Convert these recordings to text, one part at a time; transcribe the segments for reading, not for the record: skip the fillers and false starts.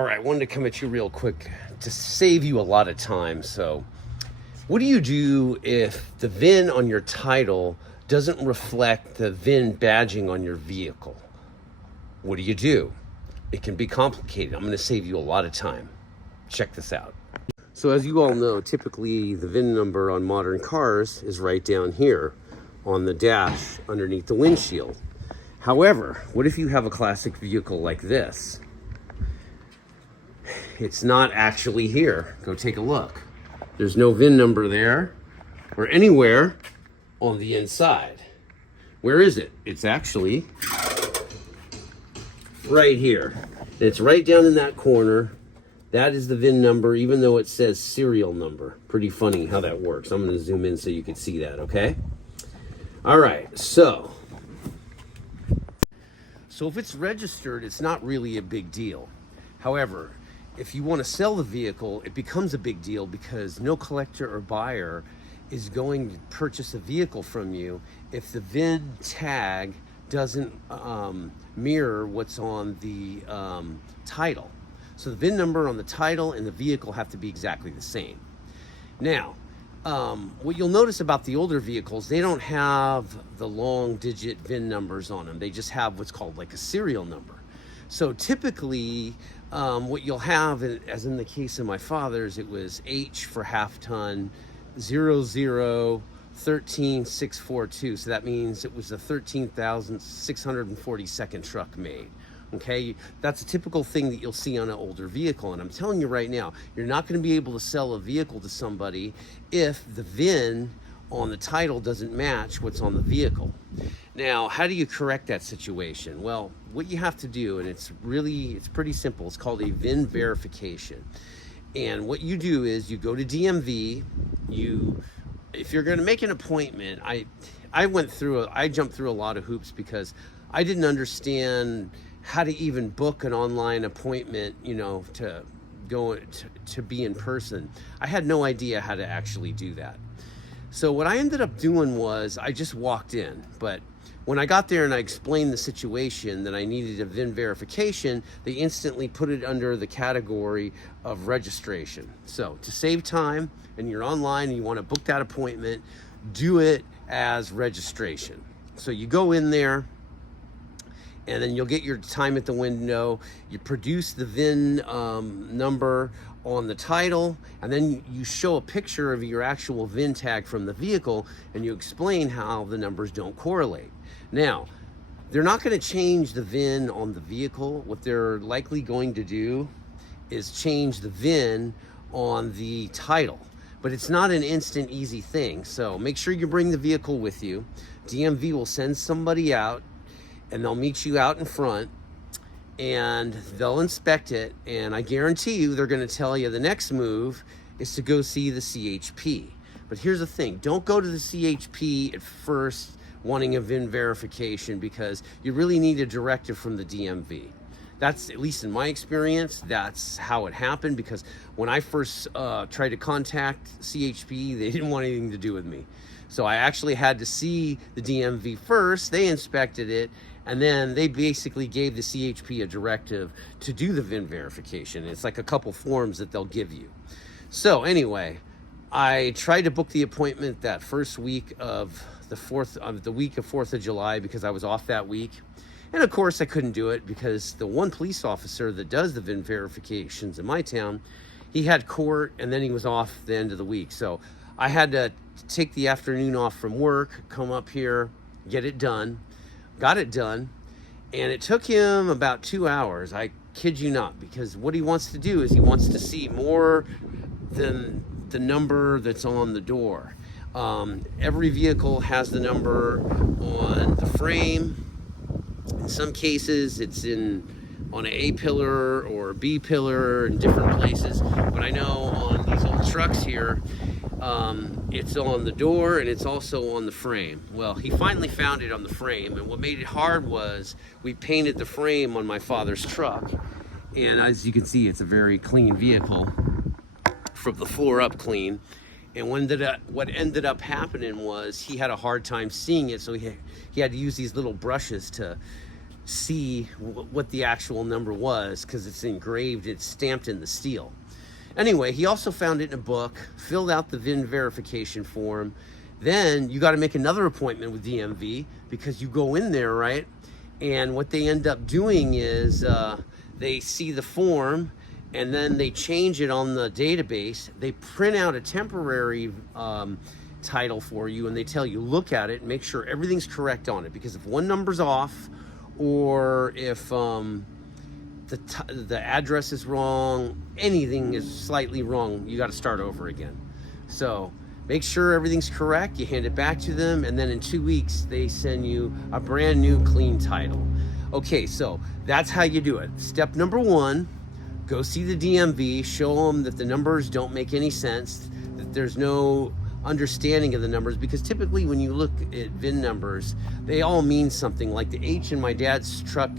All right, I wanted to come at you real quick to save you a lot of time. So, what do you do if the VIN on your title doesn't reflect the VIN badging on your vehicle? What do you do? It can be complicated. I'm going to save you a lot of time. Check this out. So, as you all know, typically the VIN number on modern cars is right down here on the dash underneath the windshield. However, what if you have a classic vehicle like this? It's not actually here. Go take a look. There's no VIN number there or anywhere on the inside. Where is it? It's actually right here. It's right down in that corner. That is the VIN number, even though it says serial number. Pretty funny how that works. I'm going to zoom in so you can see that, okay? All right, so if it's registered, it's not really a big deal. However, if you want to sell the vehicle, it becomes a big deal because no collector or buyer is going to purchase a vehicle from you if the VIN tag doesn't mirror what's on the title. So the VIN number on the title and the vehicle have to be exactly the same. Now, what you'll notice about the older vehicles, they don't have the long digit VIN numbers on them. They just have what's called like a serial number. So typically, what you'll have, as in the case of my father's, it was H for half ton, 0013642. So that means it was a 13,642nd truck made. Okay, that's a typical thing that you'll see on an older vehicle. And I'm telling you right now, you're not going to be able to sell a vehicle to somebody if the VIN on the title doesn't match what's on the vehicle. Now, how do you correct that situation? Well, what you have to do, and it's pretty simple. It's called a Vin Verification. And what you do is you go to DMV. If you're going to make an appointment, I jumped through a lot of hoops because I didn't understand how to even book an online appointment, to go to be in person. I had no idea how to actually do that. So what I ended up doing was I just walked in. But when I got there and I explained the situation that I needed a VIN verification, they instantly put it under the category of registration. So to save time, and you're online and you want to book that appointment, do it as registration. So you go in there, and then you'll get your time at the window. You produce the VIN number on the title, and then you show a picture of your actual VIN tag from the vehicle, and you explain how the numbers don't correlate. Now, they're not going to change the VIN on the vehicle. What they're likely going to do is change the VIN on the title. But it's not an instant, easy thing. So make sure you bring the vehicle with you. DMV will send somebody out, and they'll meet you out in front, and they'll inspect it, and I guarantee you they're going to tell you the next move is to go see the CHP. But here's the thing, don't go to the CHP at first wanting a VIN verification, because you really need a directive from the DMV. That's, at least in my experience, that's how it happened, because when I first tried to contact CHP, they didn't want anything to do with me. So I actually had to see the DMV first. They inspected it, and then they basically gave the CHP a directive to do the VIN verification. It's like a couple forms that they'll give you. So anyway, I tried to book the appointment that first week of the week of 4th of July, because I was off that week. And of course I couldn't do it because the one police officer that does the VIN verifications in my town, he had court, and then he was off the end of the week. So I had to take the afternoon off from work, come up here, get it done. Got it done, and it took him about 2 hours. I kid you not, because what he wants to do is he wants to see more than the number that's on the door. Every vehicle has the number on the frame. In some cases, it's on an A pillar or a B pillar in different places. But I know on these old trucks here, it's on the door and it's also on the frame. Well, he finally found it on the frame, and what made it hard was we painted the frame on my father's truck, and as you can see, it's a very clean vehicle from the floor up clean. And what ended up happening was he had a hard time seeing it, so he had to use these little brushes to see what the actual number was, because it's engraved, it's stamped in the steel. Anyway, he also found it in a book, filled out the VIN verification form. Then you got to make another appointment with DMV, because you go in there, right? And what they end up doing is they see the form, and then they change it on the database. They print out a temporary title for you, and they tell you, look at it and make sure everything's correct on it, because if one number's off, or if the address is wrong, anything is slightly wrong, you got to start over again. So make sure everything's correct, you hand it back to them, and then in 2 weeks they send you a brand new clean title. Okay, so that's how you do it. Step number 1, go see the DMV, show them that the numbers don't make any sense, that there's no understanding of the numbers, because typically when you look at VIN numbers, they all mean something. Like the H in my dad's truck,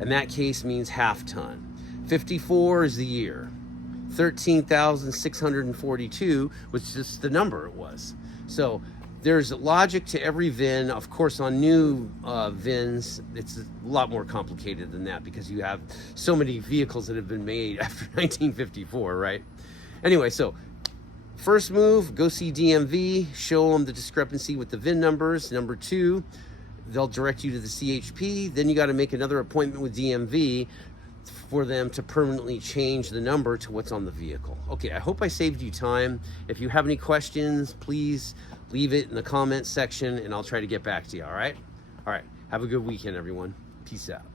in that case, means half ton. 54 is the year. 13,642 was just the number it was. So there's logic to every VIN. Of course, on new VINs, it's a lot more complicated than that, because you have so many vehicles that have been made after 1954, right? Anyway, so first move, go see DMV, show them the discrepancy with the VIN numbers. Number 2, they'll direct you to the CHP. Then you got to make another appointment with DMV for them to permanently change the number to what's on the vehicle. Okay, I hope I saved you time. If you have any questions, please leave it in the comment section, and I'll try to get back to you, all right? All right, have a good weekend, everyone. Peace out.